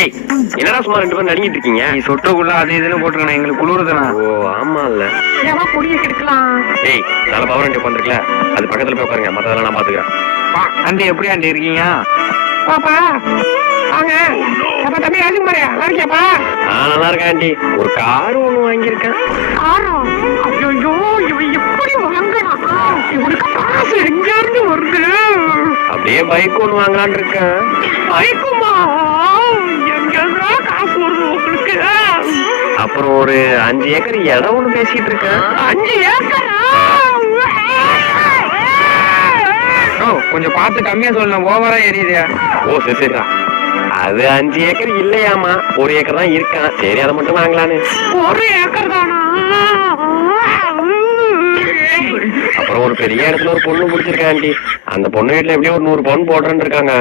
ஏய் என்னடா சும்மா ரெண்டு பேரும் நடிங்கிட்டு இருக்கீங்க? நீ சொட்டக்குள்ள அது இதுன்னு போட்டுருக்கணும், எங்களுக்கு குளிர்தானா? ஓ ஆமா இல்ல. பொடியை கெடுக்கலாம். ஏய் நல்ல பவர் வண்டி உட்காந்துருக்கல, அது பக்கத்துல போய் உட்காருங்க, மத்ததெல்லாம் நான் பாத்துக்கிறேன். ஆண்டி எப்படி ஆண்டி இருக்கீங்க? பாப்பா வாங்க. அப்ப தம்பி ராஜி குமாரியா நல்லா இருக்கியாப்பா? நல்லா இருக்கேன் ஆண்டி. ஒரு கார் ஒண்ணு வாங்கியிருக்கேன். காரம்? ஐயோ இவன் எப்படி வாங்குறான்? இவனுக்கு காசு எங்க இருந்து வருது? அப்படியே பைக் ஒண்ணு வாங்கலான்னு இருக்கேன். பைக்குமா? எங்க இருந்தா காசு வருது உங்களுக்கு? அப்புறம் ஒரு 5 ஏக்கர் இடம் ஒண்ணு பேசிட்டு இருக்கேன். 5 ஏக்கரா? கொஞ்சம் பார்த்து கம்மியா சொல்லணும், ஓவரா எரியுது. ஓ சரி சரிடா. அது 5 ஏக்கர் இல்லையாமா, 1 ஏக்கர் தான் இருக்கான். சரி அதை மட்டும் வாங்கலான்னு. 1 ஏக்கர் தானா? அப்புறம் ஒரு பெரிய இடத்துல ஒரு பொண்ணு பிடிச்சிருக்கேன் ஆண்டி. அந்த பொண்ணு வீட்டுல எப்படியும் ஒரு 100 பவுன் போடுறேன்னு இருக்காங்க.